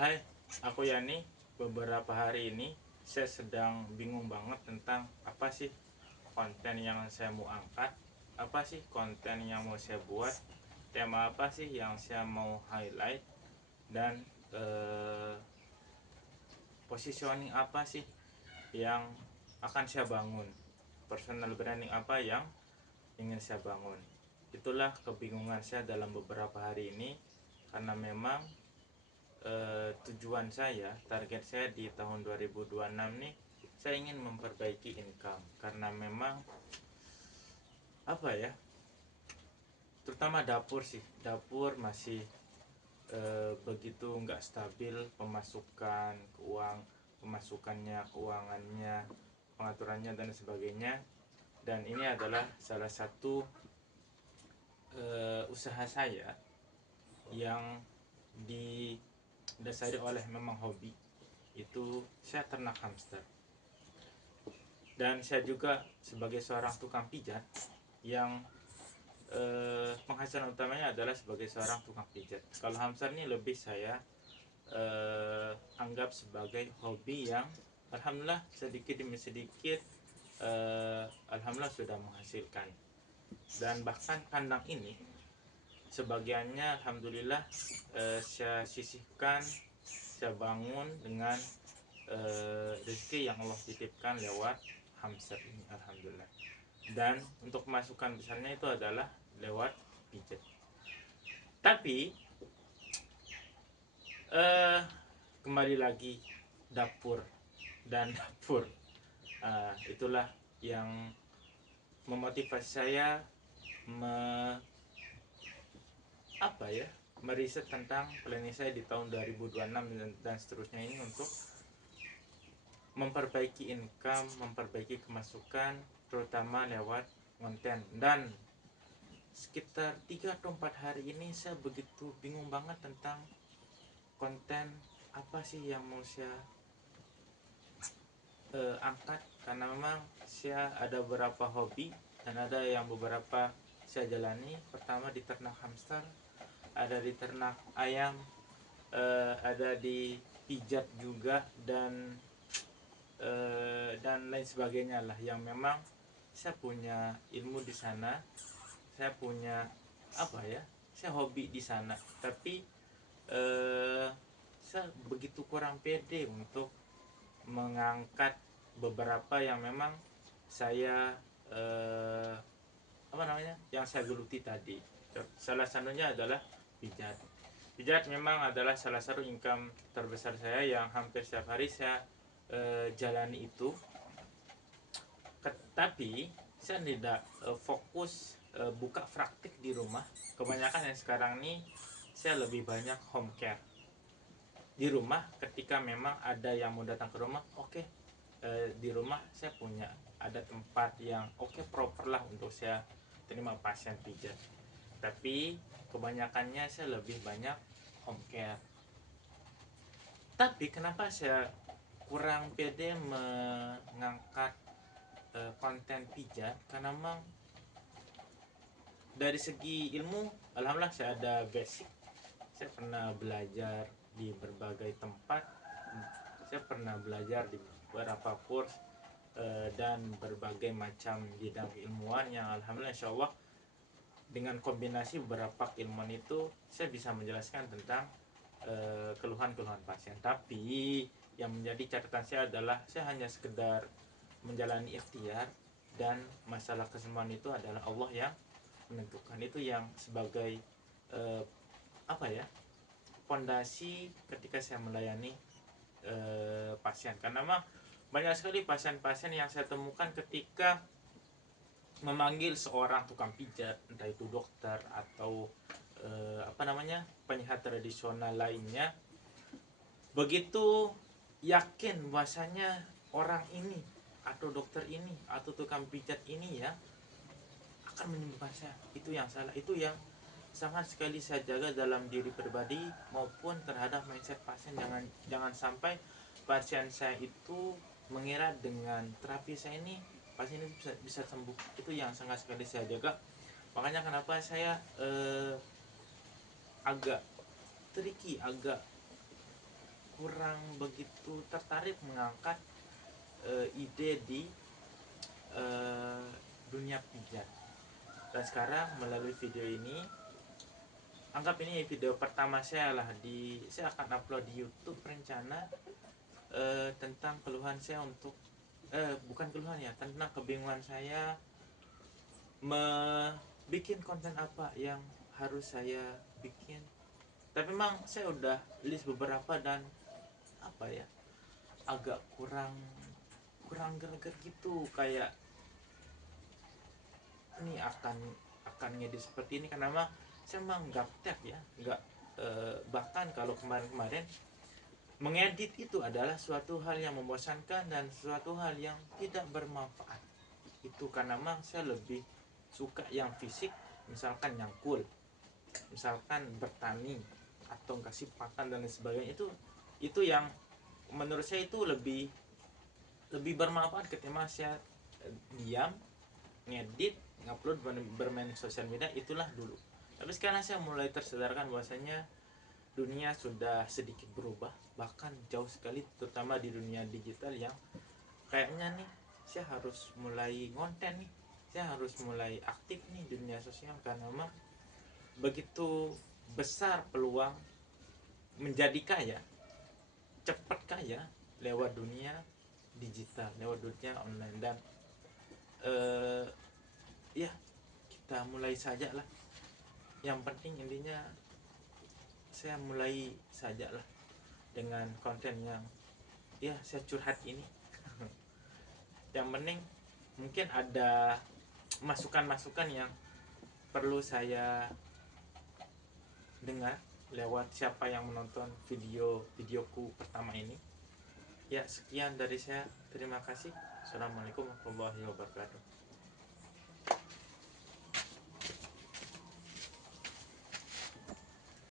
Hai, aku Yani. Beberapa hari ini saya sedang bingung banget tentang apa sih konten yang saya mau angkat, apa sih konten yang mau saya buat, tema apa sih yang saya mau highlight, dan eh, positioning apa sih yang akan saya bangun, personal branding apa yang ingin saya bangun. Itulah kebingungan saya dalam beberapa hari ini, karena memang tujuan saya, target saya di tahun 2026 nih, saya ingin memperbaiki income, karena memang apa ya, terutama dapur sih, dapur masih begitu nggak stabil pemasukan pemasukannya, keuangannya, pengaturannya dan sebagainya. Dan ini adalah salah satu usaha saya yang didasari oleh memang hobi, itu saya ternak hamster. Dan saya juga sebagai seorang tukang pijat yang penghasilan utamanya adalah sebagai seorang tukang pijat. Kalau hamster ini lebih saya anggap sebagai hobi yang alhamdulillah sedikit demi sedikit alhamdulillah sudah menghasilkan. Dan bahkan kandang ini sebagiannya alhamdulillah saya sisihkan, saya bangun dengan rezeki yang Allah titipkan lewat hamster ini alhamdulillah. Dan untuk masukan besarnya itu adalah lewat pijat. Tapi kembali lagi dapur dan dapur, itulah yang memotivasi saya apa ya, meriset tentang planning saya di tahun 2026 dan seterusnya ini untuk memperbaiki income, memperbaiki kemasukan, terutama lewat konten. Dan sekitar 3 atau 4 hari ini saya begitu bingung banget tentang konten apa sih yang mau saya angkat, karena memang saya ada beberapa hobi dan ada yang beberapa saya jalani. Pertama di ternak hamster, ada di ternak ayam, ada di pijat juga, dan lain sebagainya lah, yang memang saya punya ilmu di sana, saya punya apa ya, saya hobi di sana. Tapi saya begitu kurang pede untuk mengangkat beberapa yang memang saya apa namanya, yang saya geluti tadi. Salah satunya adalah pijat. Pijat memang adalah salah satu income terbesar saya yang hampir setiap hari saya jalani itu. Tapi saya tidak fokus buka praktik di rumah. Kebanyakan yang sekarang ini saya lebih banyak home care di rumah. Ketika memang ada yang mau datang ke rumah, oke, di rumah saya punya ada tempat yang oke, proper lah untuk saya terima pasien pijat. Tapi kebanyakannya saya lebih banyak home care. Tapi kenapa saya kurang pede mengangkat konten pijat, karena memang dari segi ilmu alhamdulillah saya ada basic. Saya pernah belajar di berbagai tempat, saya pernah belajar di beberapa kurs dan berbagai macam bidang keilmuan yang alhamdulillah insya Allah dengan kombinasi beberapa keilmuan itu saya bisa menjelaskan tentang keluhan-keluhan pasien. Tapi yang menjadi catatan saya adalah saya hanya sekedar menjalani ikhtiar, dan masalah kesembuhan itu adalah Allah yang menentukan. Itu yang sebagai apa ya, fondasi ketika saya melayani pasien. Karena memang banyak sekali pasien-pasien yang saya temukan ketika memanggil seorang tukang pijat, entah itu dokter atau apa namanya, penyehat tradisional lainnya, begitu yakin bahwasanya orang ini atau dokter ini atau tukang pijat ini ya akan menyembuhkan saya. Itu yang salah, itu yang sangat sekali saya jaga dalam diri pribadi maupun terhadap mindset pasien. Jangan sampai pasien saya itu mengira dengan terapi saya ini pasien itu bisa sembuh. Itu yang sangat sekali saya jaga. Makanya kenapa saya agak tricky, agak kurang begitu tertarik mengangkat ide di dunia pijat. Dan sekarang melalui video ini, anggap ini video pertama saya lah, saya akan upload di YouTube rencana tentang keluhan saya untuk bukan keluhan ya, tentang kebingungan saya bikin konten apa yang harus saya bikin. Tapi memang saya udah list beberapa dan apa ya, agak kurang greget gitu, kayak ini akan ngedit seperti ini karena memang saya memang gaptek ya, nggak bahkan kalau kemarin mengedit itu adalah suatu hal yang membosankan dan suatu hal yang tidak bermanfaat. Itu karena memang saya lebih suka yang fisik, misalkan nyangkul, misalkan bertani atau kasih pakan dan lain sebagainya. Itu yang menurut saya itu lebih bermanfaat ketimbang saya diam ngedit ngupload bermain sosial media. Itulah dulu. Tapi sekarang saya mulai tersadarkan bahwasanya dunia sudah sedikit berubah, bahkan jauh sekali, terutama di dunia digital yang kayaknya nih saya harus mulai konten nih, saya harus mulai aktif nih di dunia sosial, karena memang begitu besar peluang menjadi kaya, cepat kaya lewat dunia digital, lewat dunia online. Dan ya kita mulai saja lah, yang penting intinya saya mulai saja lah dengan konten yang ya saya curhat ini. Yang penting mungkin ada masukan-masukan yang perlu saya dengar lewat siapa yang menonton videoku pertama ini. Ya, sekian dari saya. Terima kasih. Assalamualaikum warahmatullahi wabarakatuh.